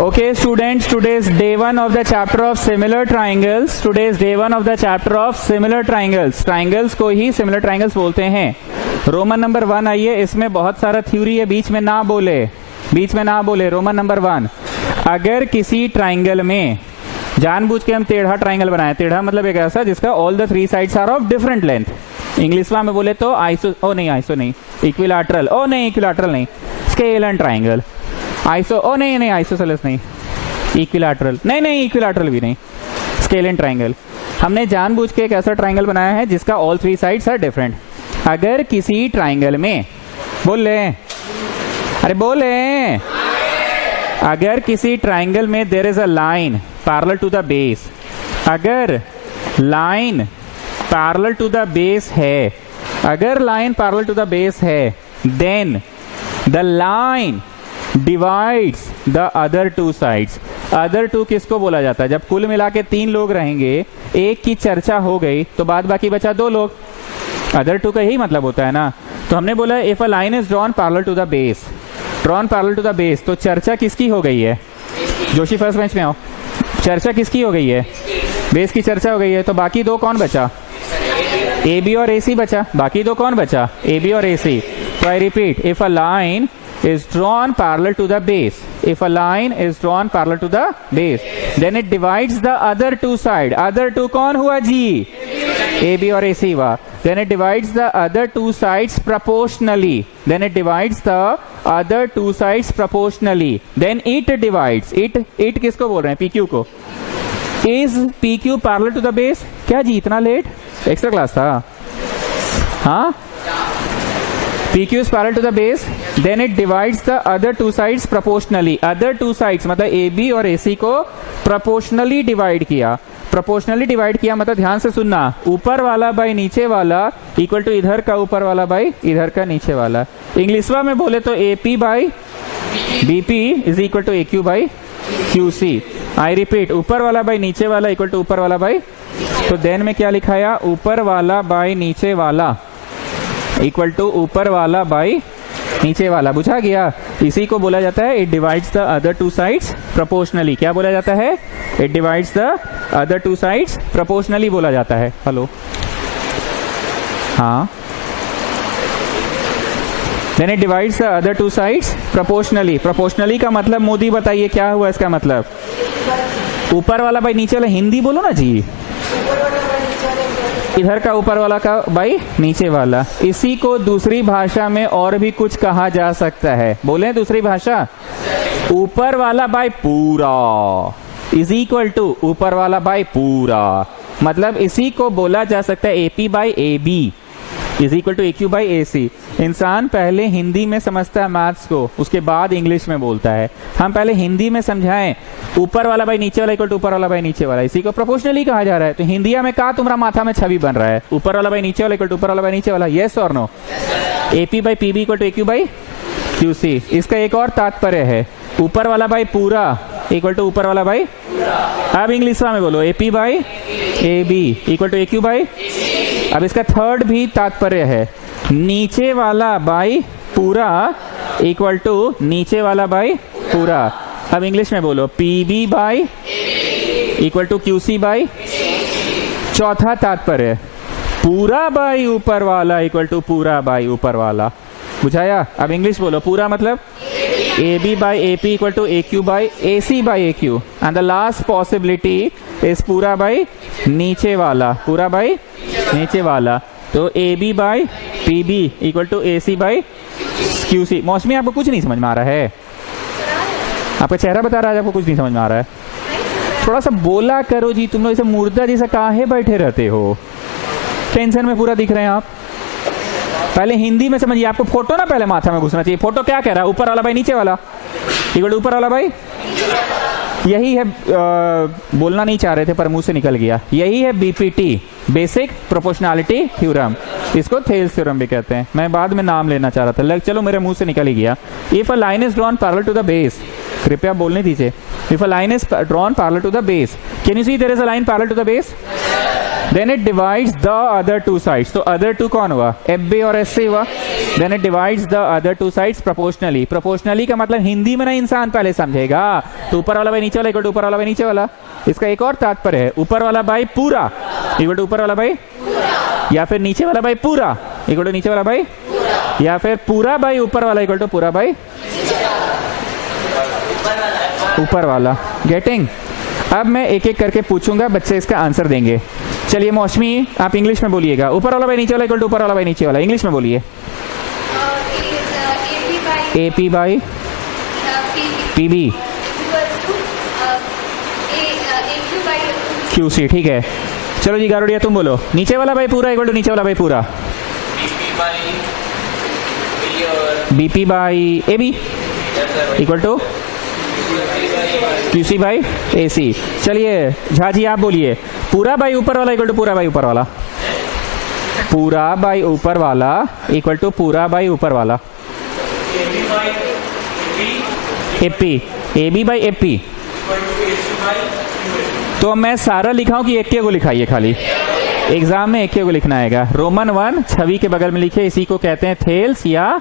Okay, students, today's day one of the chapter of similar triangles. Today's day one of the chapter of similar triangles. Triangles को ही similar triangles बोलते हैं. Roman number 1 आइए, इसमें बहुत सारा theory है, बीच में ना बोले. रोमन नंबर 1, अगर किसी ट्राइंगल में जानबूझ के हम टेढ़ा ट्राइंगल बनाए, टेढ़ा मतलब एक ऐसा जिसका all the three sides are of different length. English में बोले तो आइसो नहीं, इक्विलैटरल, इक्विलैटरल नहीं, स्केल एंड ट्राइंगल. आइसो नहीं, आइसोसेलेस नहीं, इक्विलैटरल नहीं, इक्विलैटरल भी नहीं, स्केल एंड ट्राइंगल. हमने जानबूझ के एक ऐसा ट्राइंगल बनाया है जिसका all three sides are different. अगर किसी ट्राइंगल में अगर किसी ट्राइंगल में there is a line parallel to the base, अगर line parallel to the base है, then the line divides the other two sides. Other two किसको बोला जाता है? जब कुल मिला के 3 लोग रहेंगे, एक की चर्चा हो गई तो बाद बाकी बचा 2 लोग. अदर टू का यही मतलब होता है ना. तो हमने बोला if a line is drawn parallel to the base, तो चर्चा किसकी हो गई है? जोशी फर्स्ट बेंच में आओ. चर्चा किसकी हो गई है? बेस की चर्चा हो गई है. तो बाकी 2 कौन बचा? ए बी और ए सी बचा. बाकी 2 कौन बचा? ए बी और ए सी. तो I repeat, if a line is drawn parallel to the base, then it divides the other two side. other two कौन हुआ जी? A B और A C हुआ. then it divides the other two sides proportionally. then it divides it किसको बोल रहे हैं? PQ को. is PQ parallel to the base? क्या जी इतना लेट? एक्स्ट्रा क्लास था. हाँ, PQ is parallel to the base, then it divides the other two sides proportionally. other two sides मतलब AB और AC को proportionally divide किया. मतलब ध्यान से सुनना, ऊपर वाला बाई नीचे वाला इक्वल टू इधर का ऊपर वाला बाई इधर का नीचे वाला. इंग्लिशवा में बोले तो AP by BP is equal to AQ by QC. I repeat, ऊपर वाला बाई नीचे वाला इक्वल टू ऊपर वाला बाई. तो देन में क्या लिखाया? ऊपर वाला बाई नीचे वाला इक्वल टू ऊपर वाला बाई नीचे वाला. बुझा गया? इसी को बोला जाता है it divides the other two sides proportionally. क्या बोला जाता है? It divides the other two sides proportionally बोला जाता है. हेलो, हाँ. Then it divides the other two sides proportionally का मतलब मोदी बताइए क्या हुआ इसका मतलब? ऊपर वाला बाई नीचे वाला. हिंदी बोलो ना जी. इधर का ऊपर वाला का बाई नीचे वाला. इसी को दूसरी भाषा में और भी कुछ कहा जा सकता है. बोले दूसरी भाषा, ऊपर वाला बाई पूरा इज इक्वल टू ऊपर वाला बाई पूरा. मतलब इसी को बोला जा सकता है AP by AB is equal to AQ by AC. इंसान पहले हिंदी में समझता है मैथ्स को, उसके बाद इंग्लिश में बोलता है. हम पहले हिंदी में समझाएं, ऊपर वाला बाई नीचे वाला इक्वल टू ऊपर वाला बाई नीचे वाला, इसी को प्रोपोर्शनली कहा जा रहा है. तो हिंदिया में कहा तुम्हारा माथा में छवि बन रहा है? ऊपर वाला बाई नीचे वाला इक्वल टू ऊपर वाला बाई नीचे वाला. यस और no? AP by PB equal to AQ by QC. इसका एक और तात्पर्य है, ऊपर वाला बाई पूरा इक्वल टू ऊपर वाला बाई. अब इंग्लिश में बोलो, AP by AB equal to AQ by. अब इसका थर्ड भी तात्पर्य है, नीचे वाला बाई पूरा इक्वल टू नीचे वाला बाई पूरा. अब इंग्लिश में बोलो, PB by equal to QC by. चौथा तात्पर्य, पूरा बाई ऊपर वाला इक्वल टू पूरा बाई ऊपर वाला. बुझाया? अब इंग्लिश बोलो, पूरा मतलब AB by AP equal to AQ by AC by AQ. And the last possibility is पूरा बाई नीचे वाला, पूरा बाई नीचे वाला. तो AB by PB equal to AC by QC. मौसमी आपको कुछ नहीं समझ में आ रहा है? आपका चेहरा बता रहा है आपको कुछ नहीं समझ में आ रहा है? थोड़ा सा बोला करो जी. तुम लोग ऐसे मुर्दा जैसा काहे बैठे रहते हो? टेंशन में पूरा दिख रहे हैं आप. पहले हिंदी में समझिए. आपको फोटो ना पहले माथा में घुसना चाहिए. फोटो क्या कह रहा है? ऊपर वाला बाई नीचे वाला इक्वल टू ऊपर वाला बाई. यही है, बोलना नहीं चाह रहे थे पर मुंह से निकल गया. यही है BPT, बेसिक प्रोपोर्शनैलिटी थ्योरम. इसको थेल्स थ्योरम भी कहते हैं. मैं बाद में नाम लेना चाह रहा था, चलो मेरे मुंह से निकल ही गया. If a line is drawn parallel to the base, कृपया बोलने दीजिए. If a line is drawn parallel to the base, can you see there is a line parallel to the base? Then it divides the other two sides. तो other two कौन हुआ? F B और S C हुआ। Then it divides the other two sides proportionally. Proportionally का मतलब हिंदी में ना इंसान पहले समझेगा। तो ऊपर वाला बाई नीचे वाला इक्वल टू ऊपर वाला बाई नीचे वाला। इसका एक और तात्पर्य है, ऊपर वाला बाई पूरा इक्वल टू ऊपर वाला बाई, या फिर नीचे वाला बाई पूरा इक्वल टू नीचे वाला बाई, या फिर पूरा बाई ऊपर वाला इक्वल टू पूरा बाई ऊपर वाला। गेटिंग? अब मैं एक एक करके पूछूंगा, बच्चे इसका आंसर देंगे। चलिए मौसमी, आप इंग्लिश में बोलिएगा। ऊपर वाला बाई नीचे वाला इक्वल टू ऊपर वाला बाई नीचे वाला। इंग्लिश में बोलिए। A P by P B Q C. ठीक है, चलो जी गारोडिया तुम बोलो। नीचे वाला बाई पूरा इक्वल टू नीचे वाला बाई पूरा, BP by A B equal to QC by A C. चलिए झा जी आप बोलिए। पूरा बाई ऊपर वाला इक्वल टू पूरा बाई ऊपर वाला, पूरा बाई ऊपर वाला इक्वल टू पूरा बाई ऊपर वाला। AP, A B by AP. तो मैं सारा लिखा हूं कि एक के को लिखाइए, खाली एग्जाम में एक के को लिखना आएगा। रोमन 1 छवि के बगल में लिखे। इसी को कहते हैं थेल्स या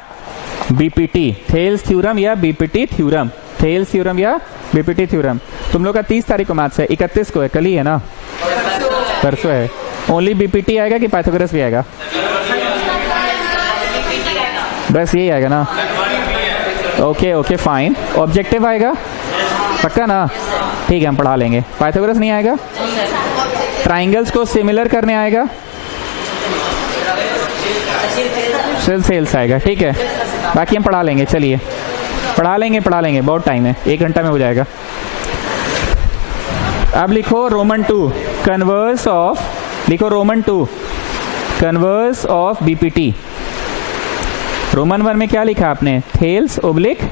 बीपीटी, थेल्स थ्योरम या बीपीटी थ्योरम, थेल्स थ्योरम या बीपीटी थ्योरम। तुम लोग का 30 तारीख को मैथ्स है, 31 को है, कल ही है ना, परसों है। ओनली बीपीटी आएगा कि पाइथागोरस भी आएगा? बस यही आएगा ना। Okay okay fine. ऑब्जेक्टिव आएगा पक्का ना? ठीक है, हम पढ़ा लेंगे। पाइथागोरस नहीं आएगा? ट्राइंगल्स को सिमिलर करने आएगा? सेल्स आएगा। ठीक है, बाकी हम पढ़ा लेंगे। चलिए पढ़ा लेंगे, बहुत टाइम है, 1 घंटा में हो जाएगा। अब लिखो रोमन 2 कन्वर्स ऑफ, लिखो Roman 2 converse of BPT. Roman 1 में क्या लिखा आपने? थेल्स ओब्लिक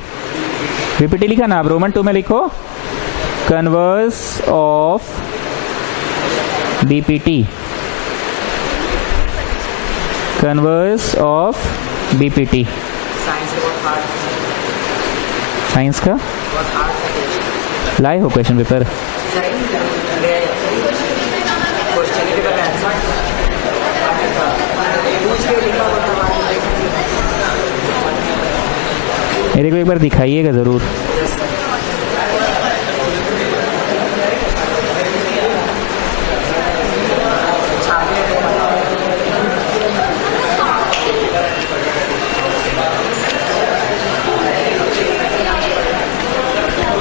बीपीटी लिखा ना। आप रोमन 2 में लिखो converse of BPT, converse of BPT. Science का लाए हो क्वेश्चन पेपर? मेरे को एक बार दिखाइएगा जरूर।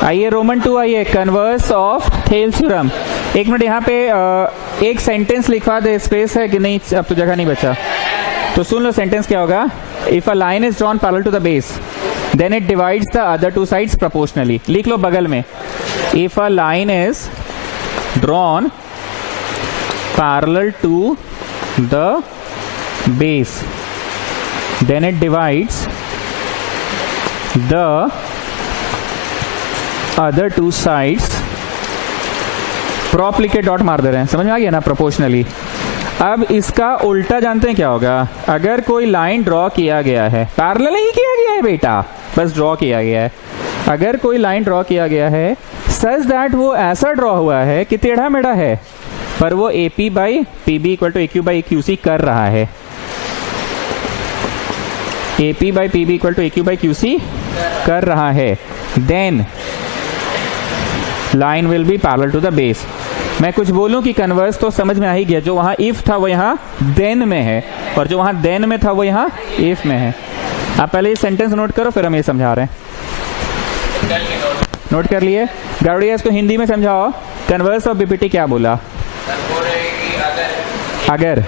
आइए रोमन 2 आइए, कन्वर्स ऑफ थेल्स थ्योरम। एक मिनट, यहाँ पे एक सेंटेंस लिखवा दे, स्पेस है कि नहीं? अब तो जगह नहीं बचा, तो सुन लो सेंटेंस क्या होगा। If a line is drawn parallel to the base then it divides the other two sides proportionally. लिख लो बगल में, if a line is drawn parallel to the base then it divides the other two sides, prop लिख के dot मार दे रहे हैं, समझ में आ गया ना? प्रोपोर्शनली। अब इसका उल्टा जानते हैं क्या होगा? अगर कोई लाइन ड्रॉ किया गया है, पैरेलल ही किया गया है बेटा, बस ड्रॉ किया गया है। अगर कोई लाइन ड्रॉ किया गया है सच दैट वो ऐसा ड्रॉ हुआ है कि टेढ़ा मेढ़ा है, पर वो A P by P B equal to A Q by Q C कर रहा है, A P by P B equal to A Q by Q C कर रहा है, then line will be parallel to the base. मैं कुछ बोलूं कि कन्वर्स तो समझ में आ ही गया। जो वहां इफ था वो यहाँ देन में है, और जो वहां देन में था वो यहाँ इफ में है। आप पहले ये सेंटेंस नोट करो, फिर हम ये समझा रहे हैं। नोट कर लिए? गाड़िया इसको हिंदी में समझाओ। कन्वर्स ऑफ बीपीटी क्या बोला? अगर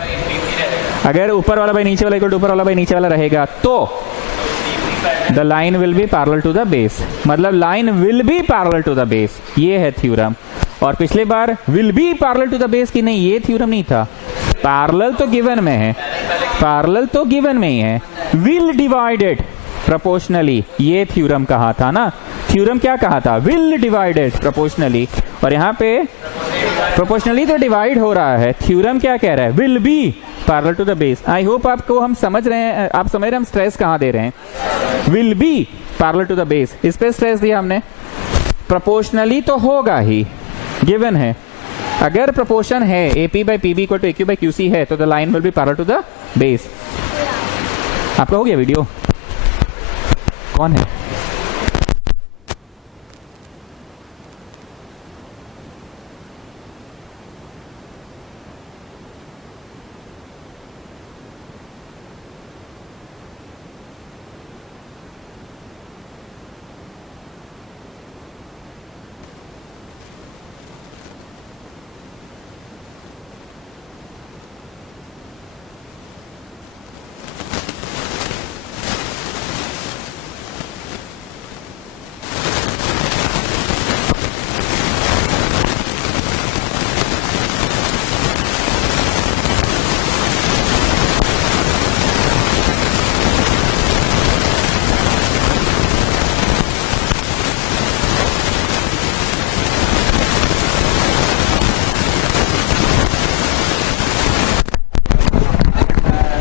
अगर ऊपर वाला बाई नीचे वाला इक्वल टू ऊपर वाला बाई नीचे वाला रहेगा तो the line will be parallel to the base, मतलब line will be parallel to the base. ये है थ्योरम। और पिछले बार will be parallel to the base की नहीं, ये थ्योरम नहीं था। पैरेलल तो गिवन में है, पैरेलल तो गिवन में ही है। विल डिवाइडेड प्रोपोर्शनली, ये थ्योरम कहा था ना। थ्योरम क्या कहा था? Will divided proportionally. और यहाँ पे प्रोपोर्शनली तो डिवाइड हो रहा है, थ्योरम क्या कह रहा है? Will be parallel to the base. I hope आपको हम समझ रहे हैं, आप समझ रहे हैं हम स्ट्रेस कहाँ दे रहे हैं। Will be parallel to the base, इस पे स्ट्रेस दिया हमने। प्रोपोर्शनली तो होगा ही, गिवन है। अगर प्रोपोर्शन है AP by PB equal to AQ by QC है तो the line will be parallel to the base. आपका हो गया वीडियो? कौन है?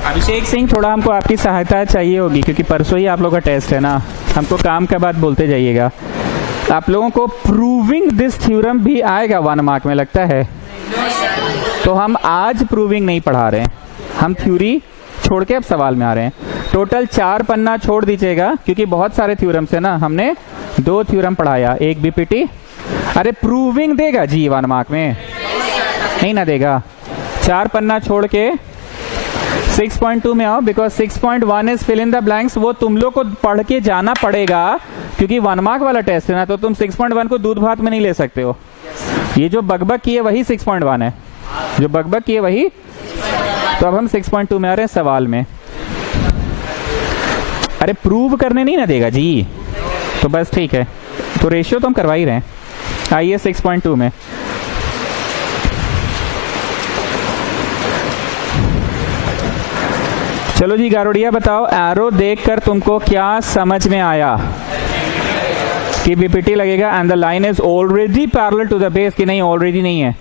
अभिषेक सिंह, थोड़ा हमको आपकी सहायता चाहिए होगी क्योंकि परसों ही आप लोगों का टेस्ट है ना। हमको काम के बाद बोलते जाइएगा। आप लोगों को प्रूविंग दिस थ्योरम भी आएगा 1 मार्क में, लगता है? तो हम आज प्रूविंग नहीं पढ़ा रहे हैं, हम थ्योरी छोड़ के अब सवाल में आ रहे हैं। टोटल 4 पन्ना छोड़ दीजिएगा क्योंकि बहुत सारे थ्योरम्स है ना। हमने 2 थ्योरम पढ़ाया, एक बीपीटी। अरे प्रूविंग देगा जी 1 मार्क में? नहीं ना देगा। 4 पन्ना छोड़ के 6.2 में आओ, because 6.1 is fill in the blanks. वो तुम लोग को पढ़ के जाना पड़ेगा क्योंकि 1 मार्क वाला टेस्ट है ना, तो तुम 6.1 को दूध भात में नहीं ले सकते हो। ये जो बकबक की है वही 6.1 है, जो बकबक की है वही। तो अब हम 6.2 में आ रहे हैं सवाल में। अरे प्रूव करने नहीं ना देगा जी, तो बस ठीक है। तो रेशियो तो हम करवा ही रहे हैं। आइए 6.2 में। चलो जी गारोडिया बताओ, एरो देखकर तुमको क्या समझ में आया? कि बीपीटी लगेगा and the line is already parallel to the base, कि नहीं ऑलरेडी नहीं है?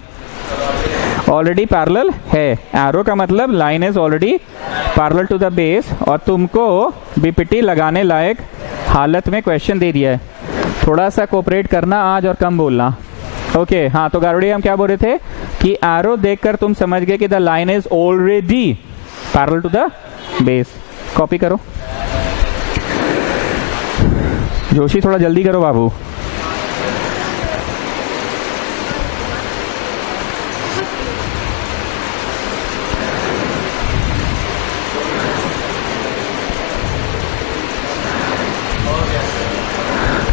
ऑलरेडी पैरेलल है। एरो का मतलब line is already parallel to the base, और तुमको बीपीटी लगाने लायक हालत में क्वेश्चन दे दिया है। थोड़ा सा कोऑपरेट करना आज और कम बोलना। ओके हाँ, तो गारोडिया हम क्या बोल रहे थे कि एरो देखकर तुम समझ गए कि the line is already parallel to the base. Copy करो जोशी, थोड़ा जल्दी करो बाबू।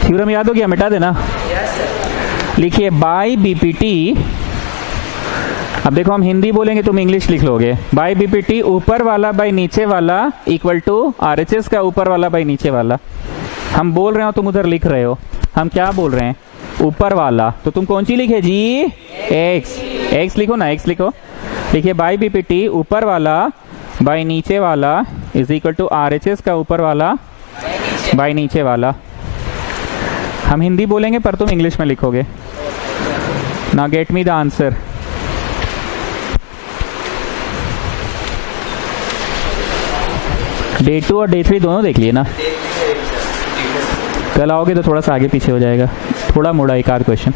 थ्योरम याद हो गया? मिटा देना। लिखिए बाय बीपीटी। अब देखो हम हिंदी बोलेंगे, तुम इंग्लिश लिख लोगे। बाय बीपीटी ऊपर वाला बाय नीचे वाला इक्वल टू आरएचएस का ऊपर वाला बाय नीचे वाला। हम बोल रहे हो, तुम उधर लिख रहे हो। हम क्या बोल रहे हैं? ऊपर वाला। तो तुम कौन सी लिखे जी? एक्स। एक्स लिखो ना, एक्स लिखो। लिखिए बाय बीपीटी ऊपर वाला बाय नीचे वाला इज इक्वल टू आरएचएस का ऊपर वाला बाय नीचे वाला। हम हिंदी बोलेंगे पर तुम इंग्लिश में लिखोगे। Now get me the answer. Day 2 और डे 3 दोनों देख लिए ना? कल आओगे तो थोड़ा सा आगे पीछे हो जाएगा, थोड़ा मोड़ा एक आध क्वेश्चन।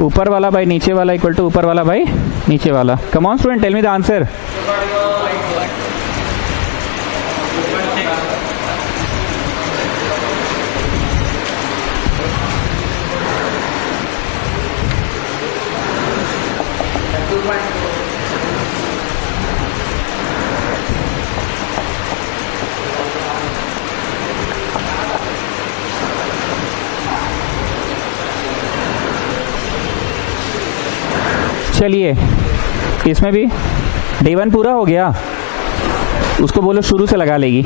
ऊपर वाला बाय नीचे वाला इक्वल टू ऊपर वाला बाय नीचे वाला। Come on student, tell me the answer. चलिए इसमें भी डे 1 पूरा हो गया। उसको बोलो शुरू से लगा लेगी,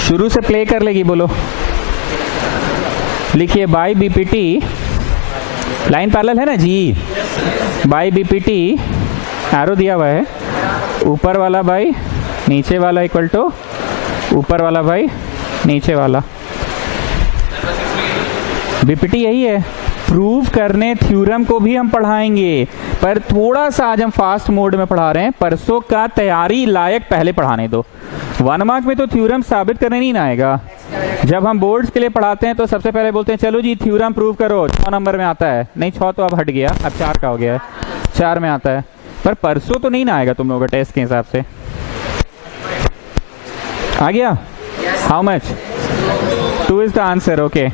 शुरू से प्ले कर लेगी। बोलो, लिखिए बाय बीपीटी, लाइन पैरेलल है ना जी? बाय बीपीटी एरो दिया हुआ है, ऊपर वाला बाय नीचे वाला इक्वल टू ऊपर वाला बाय नीचे वाला। बीपीटी यही है। प्रूव करने थ्योरम को भी हम पढ़ाएंगे, पर थोड़ा सा आज हम फास्ट मोड में पढ़ा रहे हैं। परसों का तैयारी लायक पहले पढ़ाने दो। 1 मार्क में तो थ्योरम साबित करने नहीं ना आएगा। जब हम बोर्ड्स के लिए पढ़ाते हैं तो सबसे पहले बोलते हैं चलो जी थ्योरम प्रूव करो, 6 नंबर में आता है। नहीं 6 तो अब हट गया, अब 4 का हो गया है, 4 में आता है। पर परसों तो नहीं ना आएगा तुम लोगों का टेस्ट के हिसाब से। आ गया? How much? 2 is the answer. Okay,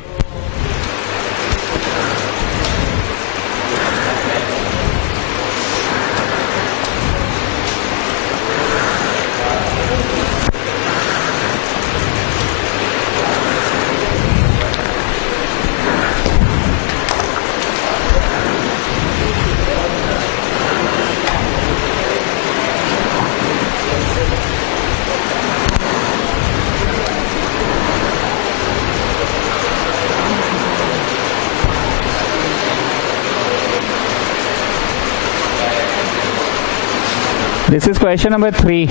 this is question number 3.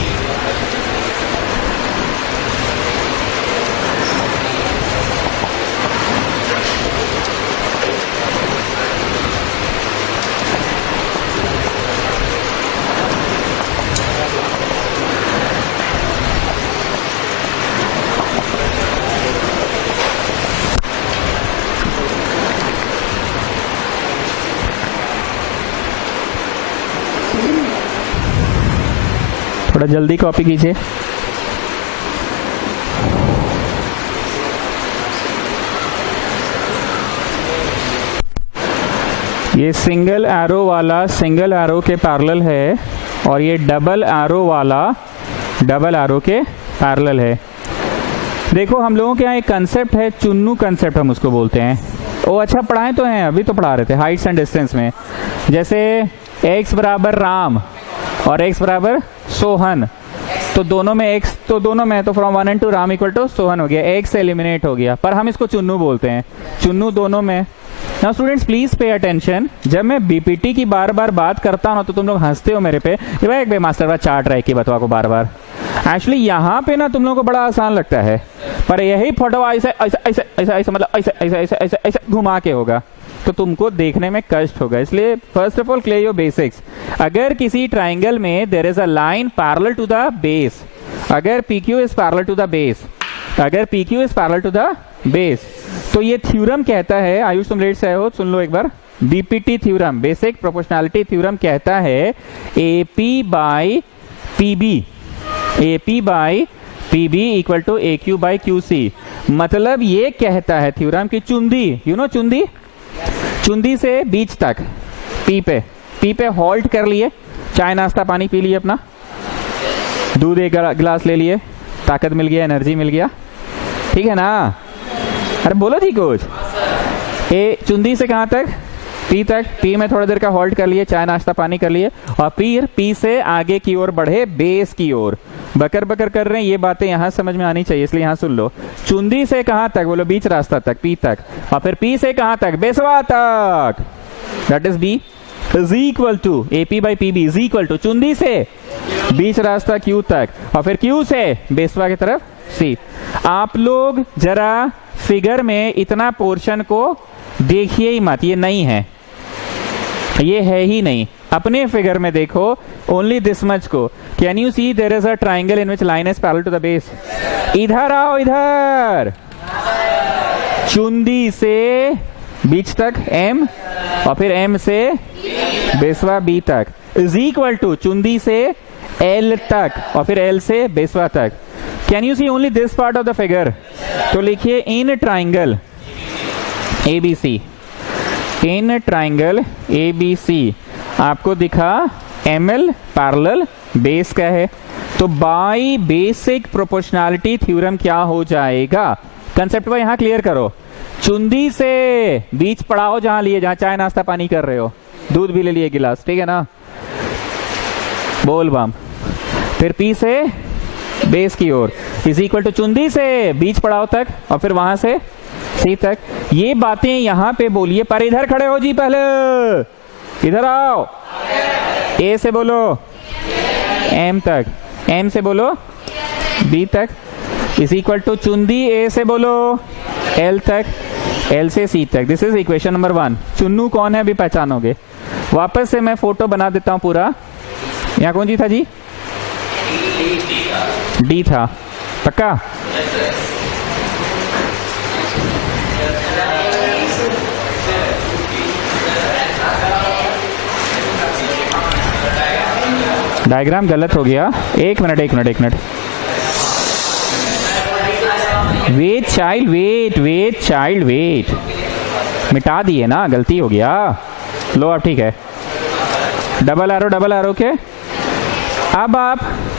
थोड़ा जल्दी कॉपी कीजिए। ये सिंगल एरो वाला सिंगल एरो के पैरेलल है और ये डबल एरो वाला डबल एरो के पैरेलल है। देखो हम लोगों के यहाँ एक कंसेप्ट है, चुन्नू कंसेप्ट हम उसको बोलते हैं। ओ अच्छा पढ़ाए तो हैं, अभी तो पढ़ा रहे थे हाइट्स एंड डिस्टेंस में। जैसे x बराबर राम और x बराबर सोहन, तो दोनों में x तो दोनों में, तो from 1 and 2 Ram equal to Sohan हो गया, x एलिमिनेट हो गया, पर हम इसको चुन्नू बोलते हैं। चुन्नू दोनों में। Now students please pay attention, जब मैं बीपीटी की बार बार बात करता हूं तो तुम लोग हंसते हो मेरे पे, ये भाई एक मास्टर बा चार्ट रहे की बतवा को बार बार। एक्चुअली यहाँ पे ना तुम लोगों को बड़ा आसान लगता है, पर यही फोटो ऐसे ऐसे ऐसे ऐसे ऐसे मतलब ऐसे ऐसे ऐसे ऐसे ऐसे घुमा के होगा तो तुमको देखने में कष्ट होगा। इसलिए first of all clear your basics. अगर किसी ट्राइंगल में there is a line parallel to the base, अगर PQ is parallel to the base, अगर PQ is parallel to the base, तो ये थ्योरम कहता है, आयुष तुम लेट से आए हो सुन लो एक बार, BPT theorem, basic proportionality theorem कहता है AP by PB, AP by PB equal to AQ by QC। मतलब ये कहता है थ्योरम की चुंदी, यू नो चुंदी, चुंदी से बीच तक पी पे हॉल्ट कर लिए, चाय नाश्ता पानी पी लिए, अपना दूध एक गिलास ले लिए, ताकत मिल गया, एनर्जी मिल गया, ठीक है ना? अरे बोलो जी कुछ। ए चुंदी से कहां तक? पी तक। पी में थोड़ा देर का हॉल्ट कर लिए, चाय नाश्ता पानी कर लिए, और फिर पी से आगे की ओर बढ़े, बेस की ओर। बकर बकर कर रहे हैं, ये बातें यहां समझ में आनी चाहिए, इसलिए यहां सुन लो। चुंदी से कहां तक? बोलो बीच रास्ता तक, पी तक। और फिर पी से कहां तक? बेसवा तक, that is B is equal to AP by PB is equal to चुंदी से बीच रास्ता Q तक, और फिर Q से बेसवा की तरफ C। आप लोग जरा फिगर में इतना पोर्शन को देखिए ही मत, ये नहीं है, ये है ही नहीं। अपने फिगर में देखो, ओनली दिस मच को। Can you see there is a triangle in which line is parallel to the base? इधर आओ, इधर। चुंदी से बीच तक M, और फिर M से बेसवा B तक इज इक्वल टू चुंदी से L तक, और फिर L से बेसवा तक। Can you see only this part of the figure? तो लिखिए in triangle ABC, in triangle ABC आपको दिखा ML पैरेलल बेस का है, तो बाय बेसिक प्रोपोर्शनैलिटी थ्योरम क्या हो जाएगा? कंसेप्ट को यहां क्लियर करो। चुंदी से बीच पड़ाओ जहां लिए, जहां चाय नाश्ता पानी कर रहे हो, दूध भी ले लिए गिलास, ठीक है ना? बोल बम। फिर पी से बेस की ओर इज इक्वल टू चुंदी से बीच पड़ाव तक, और फिर वहां से सी तक। ये बातें यहां पे बोलिए, पर इधर खड़े हो जी, पहले इधर आओ। ए से बोलो M तक, M से बोलो B तक इज इक्वल टू चुंदी A से बोलो L तक, L से C तक। This is equation number 1। Chunnu कौन है अभी पहचानोगे। वापस से मैं फोटो बना देता हूं पूरा। यहाँ कौन जी था जी? D था, पक्का? डायग्राम गलत हो गया। एक मिनट एक मिनट एक minute, wait child, wait wait child wait, मिटा दिए ना, गलती हो गया। लो अब ठीक है, डबल एरो के। अब आप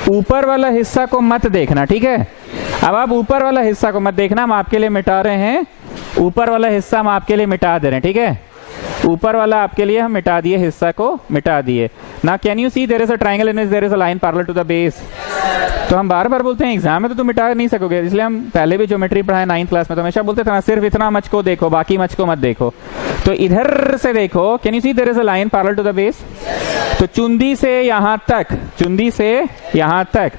ऊपर वाला हिस्सा को मत देखना, ठीक है? अब आप ऊपर वाला हिस्सा को मत देखना, हम आपके लिए मिटा रहे हैं। ऊपर वाला हिस्सा हम आपके लिए मिटा दे रहे हैं, ठीक है? ऊपर वाला आपके लिए हम मिटा दिए, हिस्सा को मिटा दिए ना। Can you see there is a triangle in which there is a line parallel to the base. तो हम बार बार बोलते हैं एग्जाम में तो तुम मिटा नहीं सकोगे, इसलिए हम पहले भी ज्योमेट्री पढ़ाए 9th क्लास में तो हमेशा बोलते थे ना, सिर्फ इतना मच को देखो, बाकी मच को मत देखो। तो इधर से देखो, can you see there is a line parallel to the base. तो चुंदी से यहां तक, चुंदी से यहां तक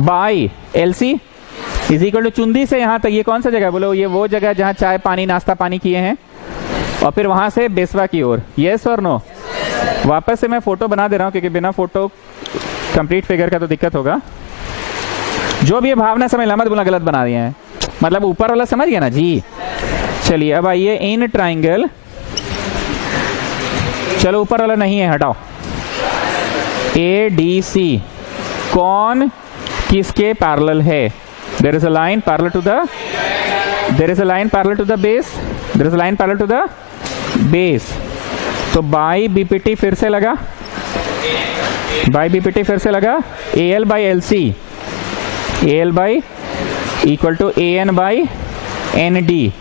by LC is equal to चुंदी से यहां तक। ये कौन सा जगह बोलो? ये वो जगह जहां चाय पानी नाश्ता पानी किए हैं, और फिर वहां से बेसवा की ओर। यस और नो? वापस से मैं फोटो बना दे रहा हूं क्योंकि बिना फोटो कंप्लीट फिगर का तो दिक्कत होगा। जो भी ये भावना समझ ला, मत बोलना गलत बना दिए हैं, मतलब ऊपर वाला समझ गया ना जी। चलिए अब आइए इन ट्राइंगल, चलो ऊपर वाला नहीं है, हटाओ। ए डी सी कौन किसके पैरेलल है? There is a line parallel to the, there is a line parallel to the base, there is a line parallel to the base. तो बाई बीपीटी फिर से लगा, बाई बीपीटी फिर से लगा, A L by L C, A L by equal to A N by N D.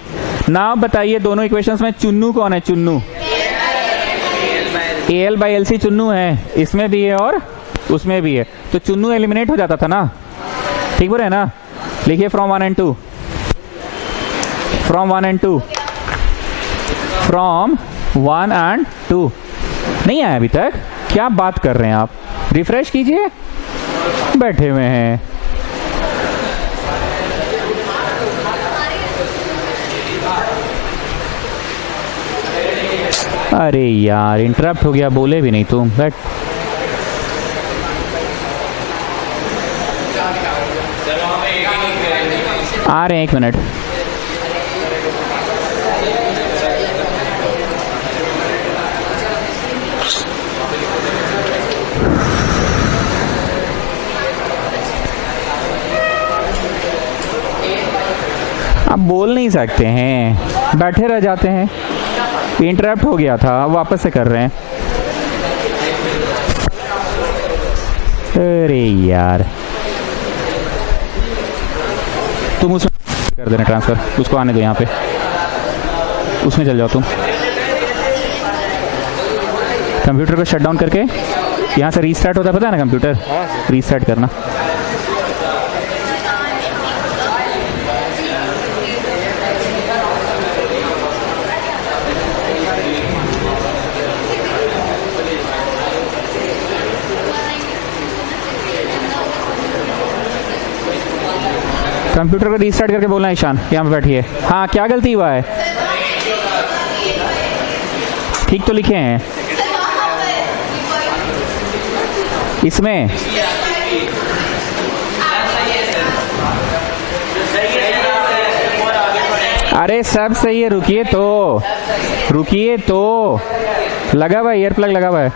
Now बताइए दोनों equations में चुन्नू कौन है? चुन्नू A L by L C चुन्नू है, इसमें भी है और उसमें भी है। तो चुन्नू एलिमिनेट हो जाता था ना, ठीक बोल रहे हैं ना? लिखिए from 1 and 2, from 1 and 2, from 1 and 2। नहीं आया अभी तक? क्या बात कर रहे हैं आप? रिफ्रेश कीजिए, बैठे हुए हैं। अरे यार इंटरप्ट हो गया, बोले भी नहीं तुम, बैठ। आ रहे हैं, एक मिनट। आप बोल नहीं सकते हैं, बैठे रह जाते हैं। इंटरप्ट हो गया था, अब वापस से कर रहे हैं। अरे यार तुम उसमें कर देना ट्रांसफर, उसको आने दो यहाँ पे, उसमें चल जाओ तुम। कंप्यूटर को शट डाउन करके यहाँ से रीस्टार्ट होता है, पता है ना कंप्यूटर? रीस्टार्ट करना। कंप्यूटर को रीस्टार्ट करके बोलना ईशान, यहाँ पे बैठिए। हाँ क्या गलती हुआ है? ठीक तो लिखे हैं इसमें? अरे सब सही है, रुकिए तो, रुकिए तो। लगा हुआ है, ईयर प्लग लगा हुआ है।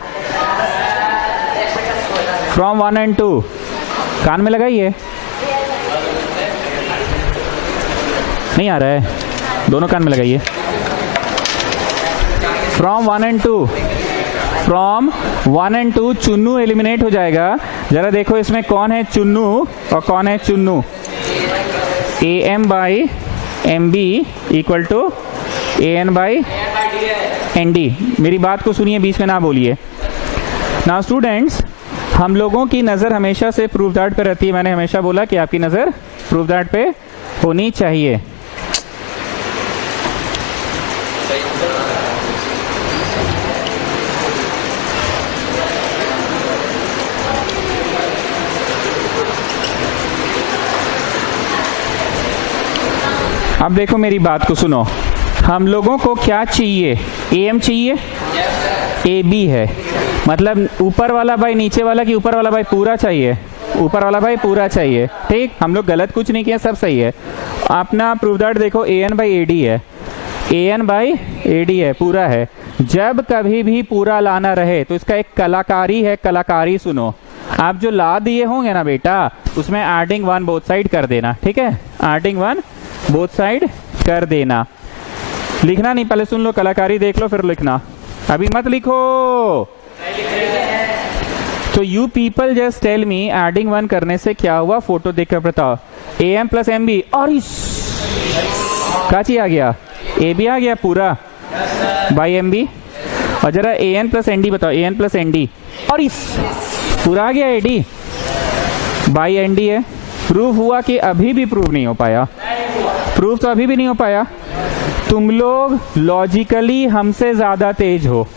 फ्रॉम 1 and 2 कान में लगाइए। नहीं आ रहा है? दोनों कान में लगाइए। From 1 and 2, from 1 and 2 Chunnu eliminate हो जाएगा। जरा देखो इसमें कौन है चुन्नू और कौन है चुन्नू। A M by M B equal to A N by N D. मेरी बात को सुनिए, बीच में ना बोलिए। नाउ स्टूडेंट्स, हम लोगों की नज़र हमेशा से प्रूफ दैट पे रहती है। मैंने हमेशा बोला कि आपकी नज़र प्रूफ दैट पे होनी चाहिए। अब देखो मेरी बात को सुनो, हम लोगों को क्या चाहिए? ए एम चाहिए, ए बी है, मतलब ऊपर वाला बाई नीचे वाला कि ऊपर वाला बाई पूरा चाहिए? ऊपर वाला बाई पूरा चाहिए, ठीक। हम लोग गलत कुछ नहीं किया, सब सही है। अपना प्रूफ दैट देखो, ए एन बाई ए डी है, ए एन बाई ए डी है, पूरा है। जब कभी भी पूरा लाना रहे तो इसका एक कलाकारी है, कलाकारी सुनो। आप जो ला दिए होंगे ना बेटा, उसमें एडिंग 1 बोथ साइड कर देना, ठीक है? एडिंग 1 बोथ साइड कर देना। लिखना नहीं, पहले सुन लो, कलाकारी देख लो फिर लिखना, अभी मत लिखो। तो you people just tell me adding 1 करने से क्या हुआ, फोटो देखकर बताओ। AM प्लस MB, और काची आ गया, AB आ गया पूरा बाई MB। और जरा AN प्लस ND बताओ, AN प्लस ND, और इस पूरा आ गया AD बाई ND है। प्रूफ हुआ कि अभी भी प्रूफ नहीं हो पाया? प्रूफ तो अभी भी नहीं हो पाया। तुम लोग लॉजिकली हमसे ज्यादा तेज हो।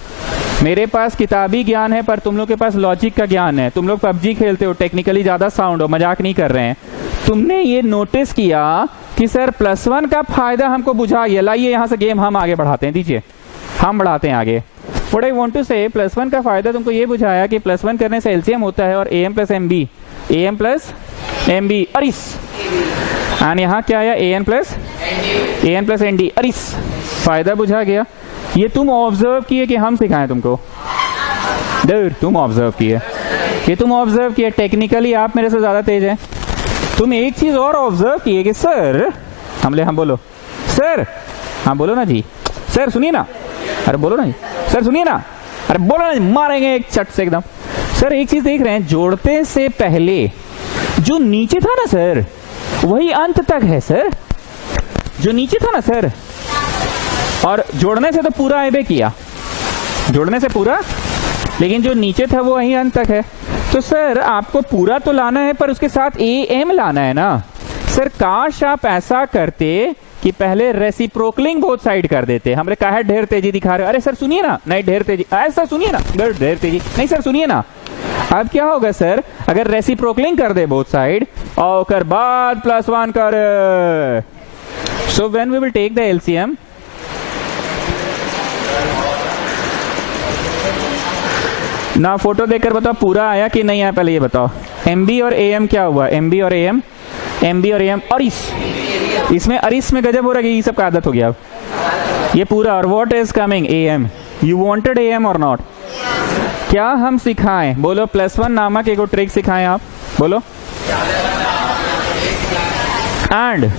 मेरे पास किताबी ज्ञान है पर तुम लोग के पास लॉजिक का ज्ञान है। तुम लोग PUBG खेलते हो, टेक्निकली ज्यादा साउंड हो, मजाक नहीं कर रहे हैं। तुमने ये नोटिस किया कि सर +1 का फायदा हमको बुझा गया, लाइए यहां से गेम हम आगे बढ़ाते हैं, दीजिए हम बढ़ाते हैं आगे। What I want to say, +1 का फायदा तुमको ये बुझाया कि +1 करने से LCM होता है और AM plus MB, AM plus MB, Aris. और यहाँ क्या आया, AN प्लस ND, अरिस। फायदा बुझा गया। ये तुम ऑब्जर्व किए कि हम सिखाएं तुमको? तुम ऑब्जर्व किए, ये तुम ऑब्जर्व किए। टेक्निकली आप मेरे से ज्यादा तेज हैं। तुम एक चीज और ऑब्जर्व किए कि सर, हम बोलो सर, हाँ बोलो ना जी, सर सुनिए ना, अरे बोलो ना जी, सर सुनिए ना, अरे बोलो ना जी, मारेंगे एक चट से एकदम। सर एक चीज देख रहे हैं, जोड़ते से पहले जो नीचे था ना सर, वही अंत तक है सर, जो नीचे था ना सर, और जोड़ने से तो पूरा एबे किया, जोड़ने से पूरा, लेकिन जो नीचे था वो वही अंत तक है। तो सर आपको पूरा तो लाना है पर उसके साथ AM लाना है ना। सर काश आप ऐसा करते कि पहले रेसिप्रोकलिंग बोथ साइड कर देते। हमने कहा है ढेर तेजी दिखा रहे हो, अरे सर सुनिए ना, नहीं ढेर तेजी, ऐसा सुनिए ना, ढेर तेजी नहीं सर सुनिए ना। अब क्या होगा सर, अगर रेसिप्रोकलिंग कर दे बोथ साइड और कर बाद +1 कर, so when we will take the LCM, ना फोटो देखकर बताओ पूरा आया कि नहीं आया, पहले ये बताओ। MB और AM क्या हुआ, MB और AM, MB और AM, और इसमें अरिस में गजब हो रहा है, ये सब का आदत हो गया अब ये पूरा। और what is coming, AM। You wanted AM और नॉट? क्या हम सिखाएं, बोलो? +1 नामक एक ट्रिक सिखाएं आप, बोलो। एंड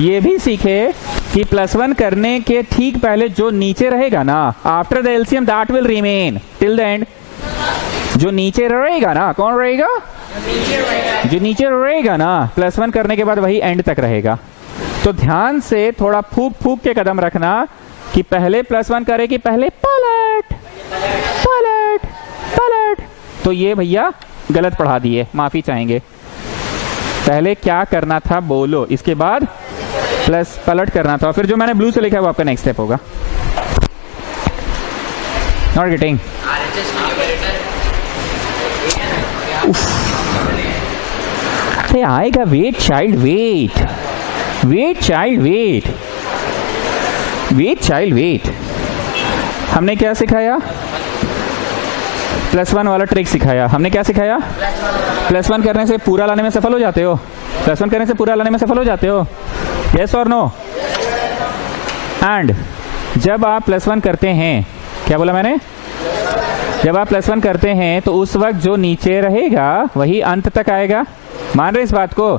ये भी सीखे कि +1 करने के ठीक पहले जो नीचे रहेगा ना, after the LCM that will remain till the end. जो नीचे रहेगा ना, कौन रहेगा? जो नीचे रहेगा ना +1 करने के बाद वही एंड तक रहेगा। तो ध्यान से थोड़ा फूक फूक के कदम रखना कि पहले +1 करे कि पहले पलट पलट पलट। तो ये भैया गलत पढ़ा दिए, माफी चाहेंगे। पहले क्या करना था बोलो, इसके बाद प्लस पलट करना था, फिर जो मैंने ब्लू से लिखा है वो आपका नेक्स्ट स्टेप होगा। Not getting? अरे आएगा, wait child wait, wait child wait, wait child wait. हमने क्या सिखाया? +1 वाला ट्रिक सिखाया। हमने क्या सिखाया? +1 करने से पूरा लाने में सफल हो जाते हो? +1 करने से पूरा लाने में सफल हो जाते हो? यस और नो? एंड जब आप +1 करते हैं, क्या बोला मैंने? जब आप +1 करते हैं तो उस वक्त जो नीचे रहेगा वही अंत तक आएगा। मान रहे इस बात को?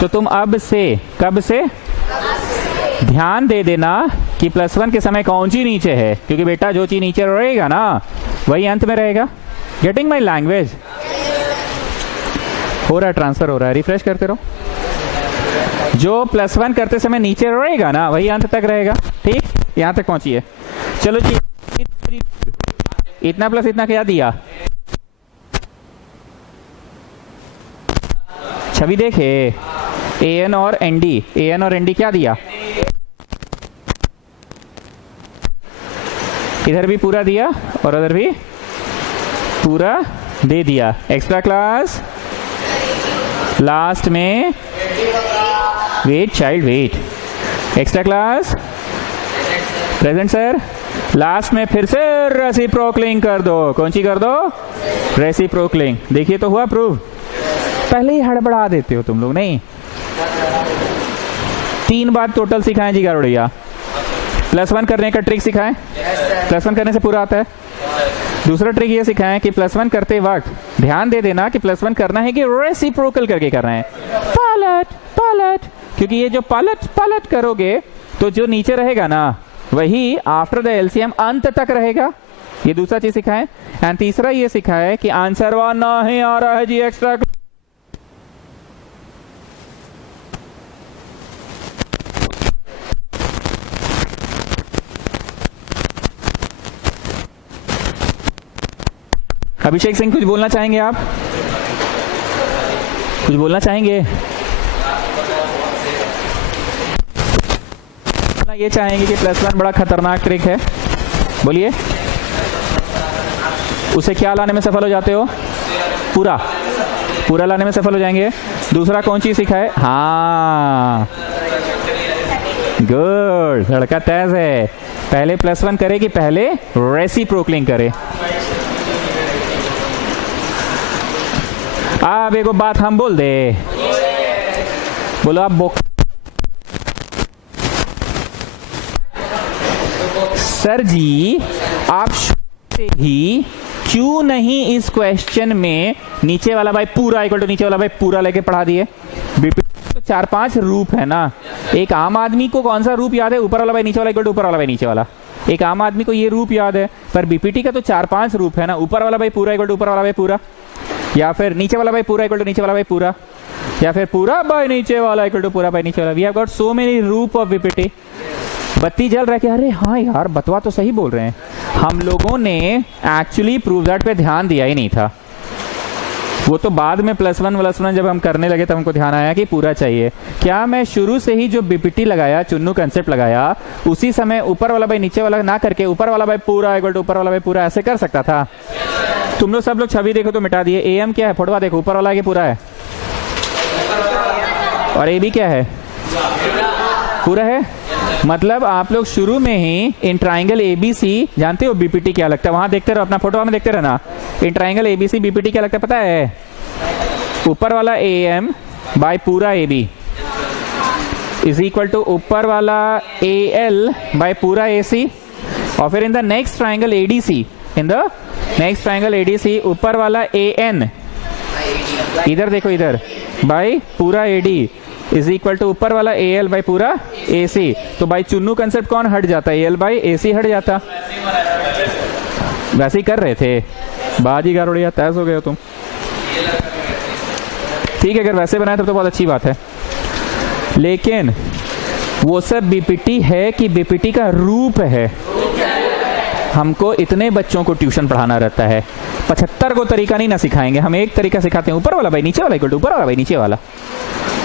तो तुम अब से, कब से ध्यान दे देना कि +1 के समय कौन सी नीचे है, क्योंकि बेटा जो चीज नीचे रहेगा ना वही अंत में रहेगा। Getting my language? हो रहा है, ट्रांसफर हो रहा है, रिफ्रेश करते रहो। जो +1 करते समय नीचे रहेगा ना वही अंत तक रहेगा। ठीक, यहां तक पहुंचिए। चलो जी, इतना प्लस इतना क्या दिया? छवि देखे, AN और ND, AN और ND क्या दिया? इधर भी पूरा दिया और उधर भी पूरा दे दिया। एक्स्ट्रा क्लास लास्ट में, wait child wait, extra class present sir, last में फिर से रेसिप्रोकलिंग कर दो। कौन सी कर दो? रेसिप्रोकलिंग। देखिए तो हुआ प्रूव। पहले ही हड़बड़ा देते हो तुम लोग, नहीं? 3 बात टोटल सिखाएं जी गारोड़िया। +1 करने का ट्रिक सिखाएं। +1 करने से पूरा आता है। दूसरा ट्रिक ये सिखाया कि +1 करते वक्त ध्यान दे देना कि +1 करना है कि रेसिप्रोकल करके करना है, पलट पलट, क्योंकि ये जो पलट पलट करोगे तो जो नीचे रहेगा ना वही आफ्टर द एलसीएम अंत तक रहेगा। ये दूसरा चीज सिखाए। एंड तीसरा ये सिखाया कि आंसर वह नहीं आ रहा है जी एक्स्ट्रा। अभिषेक सिंह कुछ बोलना चाहेंगे आप? कुछ बोलना चाहेंगे? ये चाहेंगे कि +1 बड़ा खतरनाक ट्रिक है, बोलिए। उसे क्या लाने में सफल हो जाते हो? पूरा पूरा लाने में सफल हो जाएंगे। दूसरा कौन चीज सिखाए? हाँ गुड, लड़का तेज है। पहले +1 करे कि पहले रेसिप्रोकलिंग करे? अब एक बात हम बोल दे, बोलो आप सर जी आप से ही क्यों नहीं इस क्वेश्चन में नीचे वाला बाई पूरा इक्वल टू नीचे वाला बाई पूरा लेके पढ़ा दिए? तो 4-5 रूप है ना। एक आम आदमी को कौन सा रूप याद है? ऊपर वाला बाई नीचे वाला इक्वल टू ऊपर वाला बाई नीचे वाला। एक आम आदमी को ये रूप याद है, पर बीपीटी का तो 4-5 रूप है ना। ऊपर वाला बाई पूरा इक्वल टू ऊपर वाला बाई पूरा, या फिर नीचे वाला बाई पूरा इक्वल टू नीचे वाला बाई पूरा, या फिर पूरा बाई नीचे वाला इक्वल टू पूरा बाई नीचे वाला। We have got so many रूप ऑफ बीपीटी। बत्ती जल रहा है कि अरे हाँ यार बतवा तो सही बोल रहे हैं। हम लोगों ने एक्चुअली प्रूव दैट पे ध्यान दिया ही नहीं था। वो तो बाद में +1 जब हम करने लगे तब हमको ध्यान आया कि पूरा चाहिए। क्या मैं शुरू से ही जो बीपीटी लगाया, चुन्नू कंसेप्ट लगाया, उसी समय ऊपर वाला बाई नीचे वाला ना करके ऊपर वाला बाई पूरा इक्वल टू ऊपर वाला बाई पूरा ऐसे कर सकता था? तुम लोग सब लोग छवि देखो तो मिटा दिए। एएम क्या है? फोटोवा देखो, ऊपर वाला है कि पूरा है? और एबी क्या है? पूरा है। मतलब आप लोग शुरू में ही इन ट्राइंगल एबीसी, जानते हो बीपीटी क्या लगता है? वहां देखते रहो, अपना फोटो में देखते रहना। इन ट्राइंगल एबीसी बीपीटी क्या लगता है पता है? ऊपर वाला एएम बाय पूरा एबी इज इक्वल टू ऊपर वाला एएल बाय पूरा एसी। और फिर in the next triangle ADC, in the next triangle ADC ऊपर वाला एएन, इधर देखो इधर, बाय पूरा एडी इज इक्वल टू ऊपर वाला एएल बाई पूरा एसी। तो बाई चुन्नू कंसेप्ट कौन हट जाता है? एएल बाई एसी हट जाता। वैसे ही कर रहे थे, बाजी गारोड़िया तैस हो गए हो तुम। ठीक है, अगर वैसे बनाए तब तो बहुत अच्छी बात है, लेकिन वो सब बीपीटी है कि बीपीटी का रूप है। हमको इतने बच्चों को ट्यूशन पढ़ाना रहता है, 75 को तरीका नहीं ना सिखाएंगे। हम एक तरीका सिखाते हैं, ऊपर वाला बाई नीचे वाला इक्वल टू ऊपर वाला बाई नीचे वाला।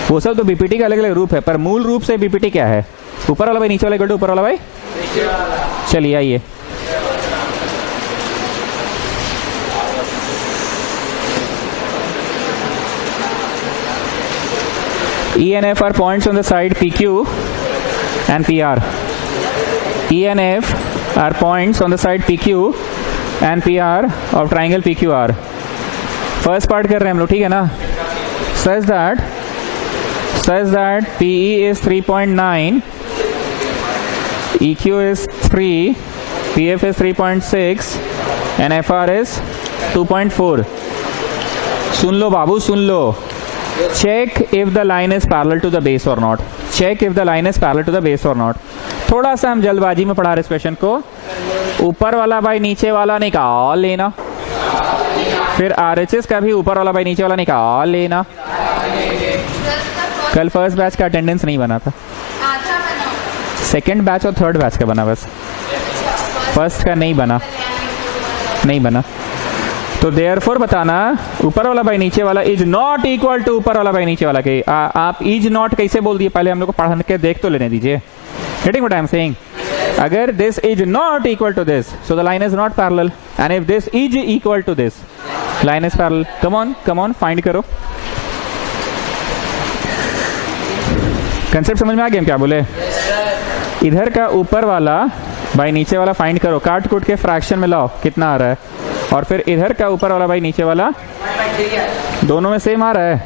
वो सब तो बीपीटी का अलग अलग रूप है, पर मूल रूप से बीपीटी क्या है? ऊपर वाला बाई नीचे वाला इक्वल टू ऊपर वाला बाई। चलिए आइए, ENF are points on the side PQ and PR. ENF are points on the side PQ and PR of triangle PQR. First part कर रहे हैं हम लोग, ठीक है ना? Says that PE is 3.9, EQ is 3, PF is 3.6 and FR is 2.4. Soon low Babu, soon low. Check if the line is parallel to the base or not. Check if the line is parallel to the base or not. थोड़ा सा हम जल्दबाजी में पढ़ा रहे इस question को। ऊपर वाला बाई नीचे वाला निकाल लेना, फिर RHS का भी ऊपर वाला बाई नीचे वाला निकाल लेना। कल फर्स्ट बैच का अटेंडेंस नहीं बना था, सेकंड बैच और थर्ड बैच का बना, बस फर्स्ट का नहीं बना। तो देयरफॉर बताना ऊपर वाला बाई नीचे वाला इज नॉट इक्वल टू ऊपर वाला बाई नीचे वाला के। आप इज नॉट कैसे बोल दिए? पहले हम लोग को पढ़ के देख तो लेने दीजिए। Getting what I am saying? अगर this is not equal to this, so the line is not parallel, and if this is equal to this, line is parallel. Come on find करो। कंसेप्ट समझ में आ गया? क्या बोले? इधर का ऊपर वाला बाई नीचे वाला फाइंड करो, काट कूट के फ्रैक्शन में लाओ कितना आ रहा है, और फिर इधर का ऊपर वाला बाई नीचे वाला दोनों में सेम आ रहा है,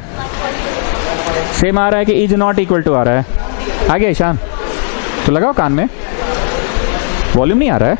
सेम आ रहा है कि इज नॉट इक्वल टू आ रहा है। आ गया ईशान? तो लगाओ कान में, वॉल्यूम नहीं आ रहा है।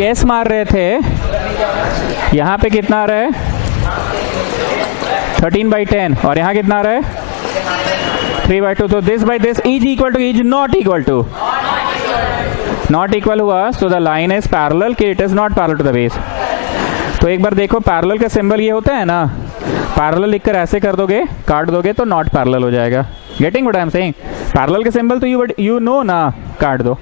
गैस मार रहे थे, यहाँ पे कितना आ रहा है 13/10 और यहाँ कितना आ रहा है 3/2। तो this by this is equal to is not equal to, not equal हुआ तो द लाइन इज पैरेलल कि it is not parallel to the base. तो एक बार देखो पैरेलल का सिंबल ये होता है ना, पैरेलल लिखकर ऐसे कर दोगे काट दोगे तो नॉट पैरेलल हो जाएगा। Getting what I am saying? Parallel के सिंबल तो यू नो ना, काट दो।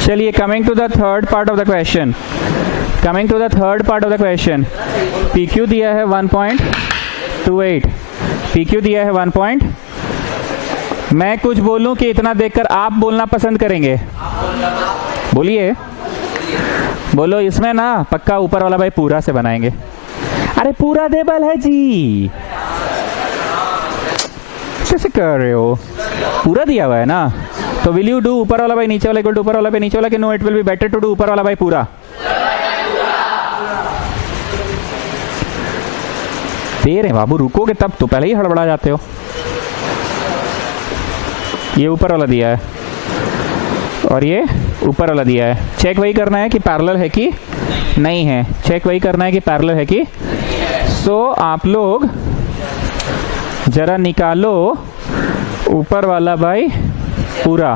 चलिए coming to the third part of the question, coming to the third part of the question. PQ दिया है 1.28, PQ दिया है 1. मैं कुछ बोलूं कि इतना देखकर आप बोलना पसंद करेंगे? बोलिए, बोलो। इसमें ना पक्का ऊपर वाला भाई पूरा से बनाएंगे। अरे पूरा देबल है जी, कैसे कर रहे हो? पूरा दिया हुआ है ना, तो विल यू डू ऊपर वाला बाई नीचे वाला इक्वल टू ऊपर वाला बाई नीचे वाला कि no it will be better to do ऊपर वाला बाई पूरा? दे रहे बाबू, रुकोगे तब तो, पहले ही हड़बड़ा जाते हो। ये ऊपर वाला दिया है और ये ऊपर वाला दिया है, चेक वही करना है कि पैरेलल है कि नहीं है, चेक वही करना है कि पैरेलल है कि। सो आप लोग जरा निकालो ऊपर वाला बाई पूरा।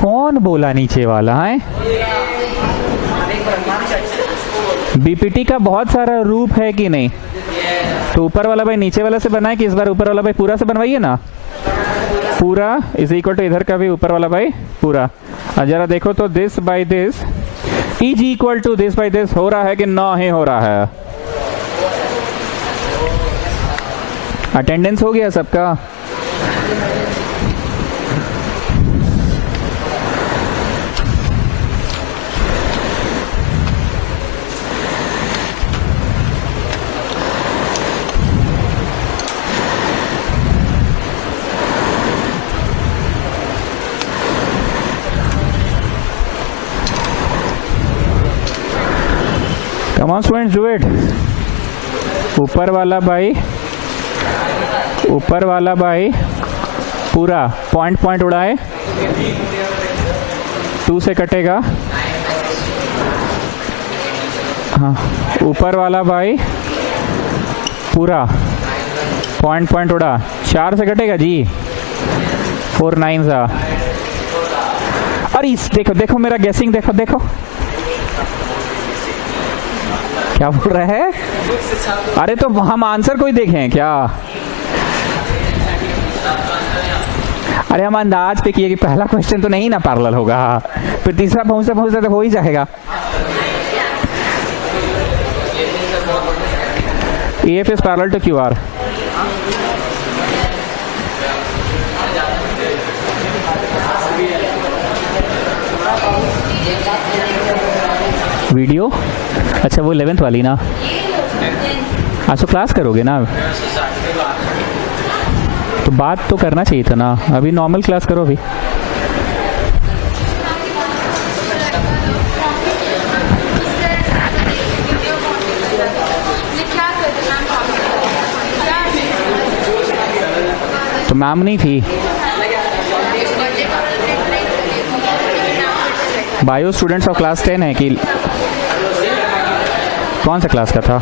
कौन बोला नीचे वाला है? बीपीटी का बहुत सारा रूप है कि नहीं, तो ऊपर वाला बाई नीचे वाला से बनाए कि इस बार ऊपर वाला बाई पूरा से बनवाइए ना। पूरा इज इक्वल टू इधर का भी ऊपर वाला बाई पूरा। और जरा देखो तो this by this is equal to this by this हो रहा है कि नहीं हो रहा है? अटेंडेंस हो गया सबका? Come on students, do it. ऊपर वाला बाई पूरा, पॉइंट उड़ाए, 2 से कटेगा। हाँ, ऊपर वाला बाई पूरा, पॉइंट उड़ा, 4 से कटेगा जी, 4 9 सा। अरे देखो देखो मेरा गेसिंग, देखो देखो क्या बोल रहा है। अरे तो हम आंसर कोई देखें क्या? अरे हम अंदाज पे किए कि पहला क्वेश्चन तो नहीं ना पैरेलल होगा, फिर तीसरा पहुंचते तो हो ही जाएगा। EF is parallel to QR. Video अच्छा वो 11th वाली ना, आज तो क्लास करोगे ना, तो बात तो करना चाहिए था ना। अभी नॉर्मल क्लास करो अभी। तो मैम नहीं थी, बायो स्टूडेंट्स ऑफ क्लास 10 है कि कौन सा क्लास का था?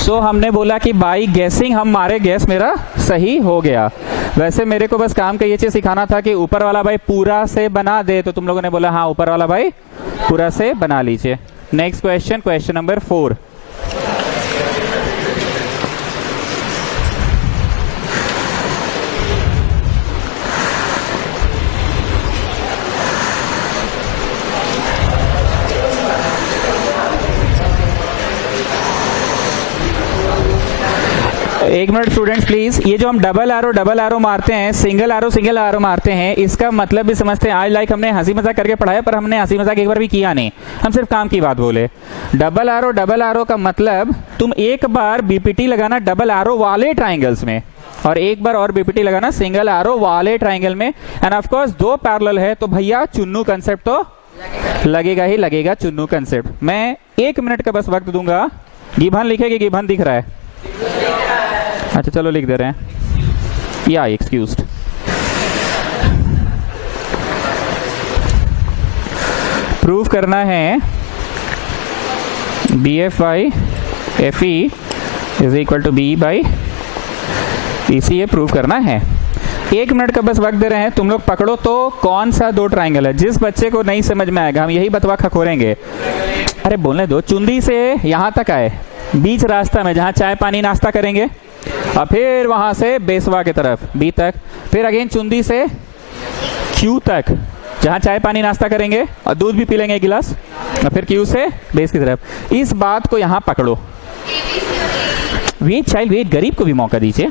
सो हमने बोला कि बाई गैसिंग हम मारे, गैस मेरा सही हो गया। वैसे मेरे को बस काम का ये चीज सिखाना था कि ऊपर वाला भाई पूरा से बना दे, तो तुम लोगों ने बोला हाँ ऊपर वाला भाई पूरा से बना लीजिए। Next question, question number 4। एक मिनट स्टूडेंट्स प्लीज, ये जो हम डबल एरो मारते हैं, सिंगल एरो मारते हैं, इसका मतलब भी समझते हैं। आज लाइक हमने हंसी मजाक करके पढ़ाया, पर हमने हंसी मजाक एक बार भी किया नहीं, हम सिर्फ काम की बात बोले। डबल एरो का मतलब तुम एक बार बीपीटी लगाना डबल एरो वाले ट्राइंगल्स में, और एक बार और बीपीटी लगाना सिंगल एरो वाले ट्राइंगल में। एंड ऑफ कोर्स दो पैरेलल है तो भैया चुन्नू कंसेप्ट तो लगेगा ही लगेगा, चुन्नू कंसेप्ट। मैं 1 मिनट का बस वक्त दूंगा। गिबहन लिखेगी, गिबहन दिख रहा है? अच्छा चलो लिख दे रहे हैं, या एक्सक्यूज्ड। प्रूव करना है B F by F E is equal to B by E C, ये प्रूव करना है। 1 मिनट का बस वक्त दे रहे हैं, तुम लोग पकड़ो तो कौन सा दो ट्राइंगल है। जिस बच्चे को नहीं समझ में आएगा हम यही बतवा खखोरेंगे। अरे बोलने दो। चुंदी से यहां तक आए, बीच रास्ता में जहां चाय पानी नाश्ता करेंगे, और फिर वहां से बेसवा की तरफ बी तक, फिर अगेन चुंदी से क्यू तक जहां चाय पानी नाश्ता करेंगे और दूध भी पी लेंगे 1 गिलास, और फिर क्यू से बेस की तरफ। इस बात को यहां पकड़ो। वेट चाइल्ड वेट, गरीब को भी मौका दीजिए।